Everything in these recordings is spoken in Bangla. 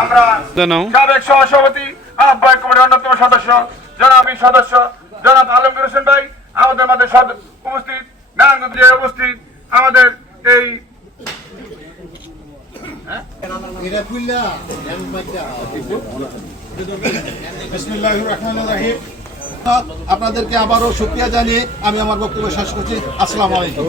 আমরা সাবেক সহসভাপতি আহ্বায়ক কমিটির অন্যতম সদস্য জনাব আলমগীর হোসেন ভাই আমাদের মাঝে উপস্থিত, নারায়ণগঞ্জে উপস্থিত আমাদের এই আপনাদেরকে আবারও শুকরিয়া জানিয়ে আমি আমার বক্তব্য শেষ করছি। আসসালামু আলাইকুম।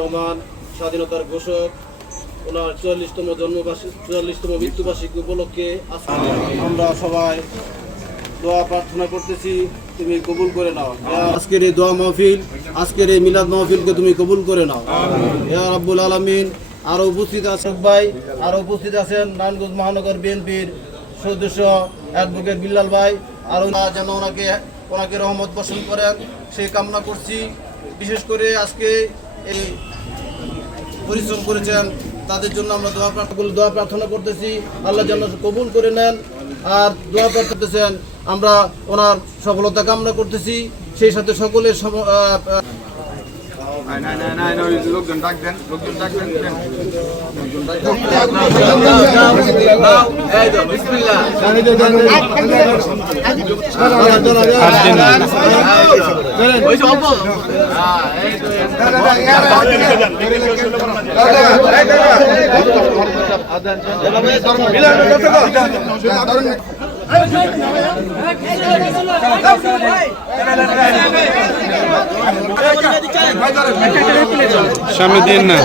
রহমান স্বাধীনতার ঘোষক, ওনার ৪৪তম মৃত্যুবার্ষিকী উপলক্ষে আমরা সবাই দোয়া প্রার্থনা করতেছি, তুমি কবুল করে নাও। আজকের এই দোয়া মাহফিল, আজকের এই মিলাদ মাহফিলকে তুমি কবুল করে নাও ইয়া রাব্বুল আলামিন। আরো উপস্থিত আছেন ভাই, আরো উপস্থিত আছেন নারায়ণগঞ্জ মহানগর বিএনপির সদস্য অ্যাডভোকেট বিল্লাল ভাই, আরো যেন ওনাকে রহমত বর্ষণ করেন সেই কামনা করছি। বিশেষ করে আজকে এই পরিশ্রম করেছেন তাদের জন্য আমরা দোয়া প্রার্থনা করতেছি, আল্লাহ যেন কবুল করে নেন। আর দোয়া করতেছেন, আমরা ওনার সফলতা কামনা করতেছি। সেই সাথে সকলের সামনে দিন না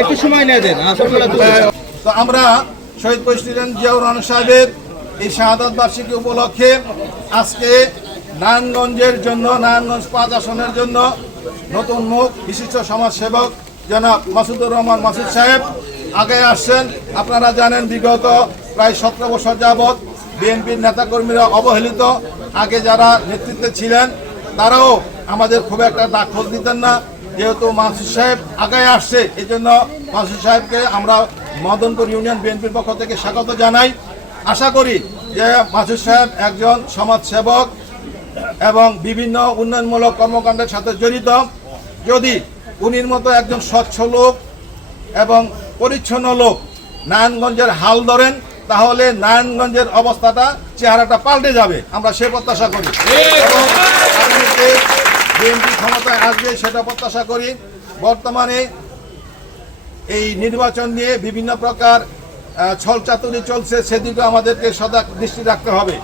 একটু সময় নিয়ে দেন। তো আমরা শহীদ প্রেসিডেন্ট জিয়াউর রহমান সাহেবের এই শাহাদাত বার্ষিকী উপলক্ষে আজকে নারায়ণগঞ্জের জন্য, নারায়ণগঞ্জ ৫ আসনের জন্য নতুন মুখ বিশিষ্ট সমাজসেবক জনাব মাসুদুর রহমান মাসুদ সাহেব আগে আসছেন। আপনারা জানেন বিগত প্রায় ১৭ বছর যাবৎ বিএনপির নেতাকর্মীরা অবহেলিত। আগে যারা নেতৃত্বে ছিলেন তারাও আমাদের খুব একটা দাখল দিতেন না। যেহেতু মাসুদ সাহেব আগে আসছে, এই জন্য মাসুদ সাহেবকে আমরা মদনপুর ইউনিয়ন বিএনপির পক্ষ থেকে স্বাগত জানাই। আশা করি যে মাসুদ সাহেব একজন সমাজসেবক এবং বিভিন্ন উন্নয়নমূলক কর্মকাণ্ডের সাথে জড়িত। যদি উনির মতো একজন স্বচ্ছ লোক এবং পরিচ্ছন্ন লোক নারায়ণগঞ্জের হাল ধরেন, তাহলে নারায়ণগঞ্জের অবস্থাটা, চেহারাটা পাল্টে যাবে, আমরা সে প্রত্যাশা করি। এবং বিএনপি ক্ষমতায় আসবে সেটা প্রত্যাশা করি। বর্তমানে এই নির্বাচন নিয়ে বিভিন্ন প্রকার ছলচাতুরি চলছে, সেদিকে আমাদেরকে সদা দৃষ্টি রাখতে হবে।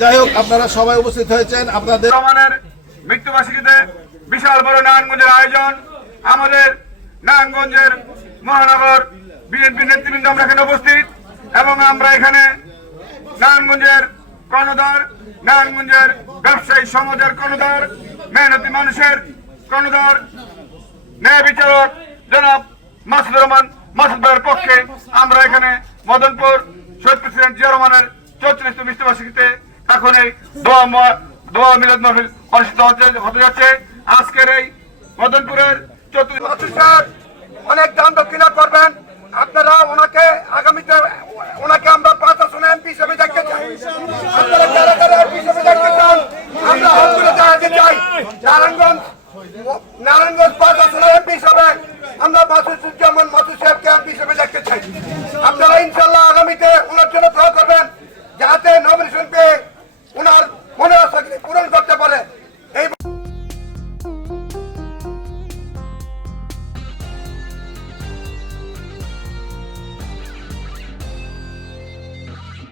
যাই হোক, আপনারা সবাই উপস্থিত হয়েছেন। আপনাদের মৃত্যুবার্ষিকীতে বিশাল বড় নারায়ণগঞ্জের আয়োজন। আমাদের নারায়ণগঞ্জের মহানগর বিএনপি নেতৃবৃন্দ আমরা এখানে উপস্থিত, এবং আমরা এখানে নারায়ণগঞ্জের কর্ণধার, নারায়ণগঞ্জের ব্যবসায়ী সমাজের কর্ণধার, মেহনতি মানুষের কর্ণধার, ন্যায় বিচারক জনাব মাসুদুর রহমান মাসুদ ভাইয়ের পক্ষে আমরা এখানে মদনপুর শহীদ প্রেসিডেন্ট জিয়া রহমানের ৪৪তম মৃত্যুবার্ষিকীতে এখন এই দোয়া মিলাদ মাহফিল অনুষ্ঠিত হতে যাচ্ছে। আজকের এই মদনপুরের ৪৪ অনেক দান দক্ষিণা করবেন আপনারা। ওনাকে আগামীতে আমরা ৫ আসনে এমপি হিসেবে দেখতে চাই। আপনারা যারা যারা এমপি হিসেবে দেখতে চান, আমরা হাত তুলে দাঁড়াতে চাই। নারায়ণগঞ্জ ৫ আসনে এমপি হিসেবে আমরা মাসুদ সাহেবকে এমপি হিসেবে দেখতে চাই।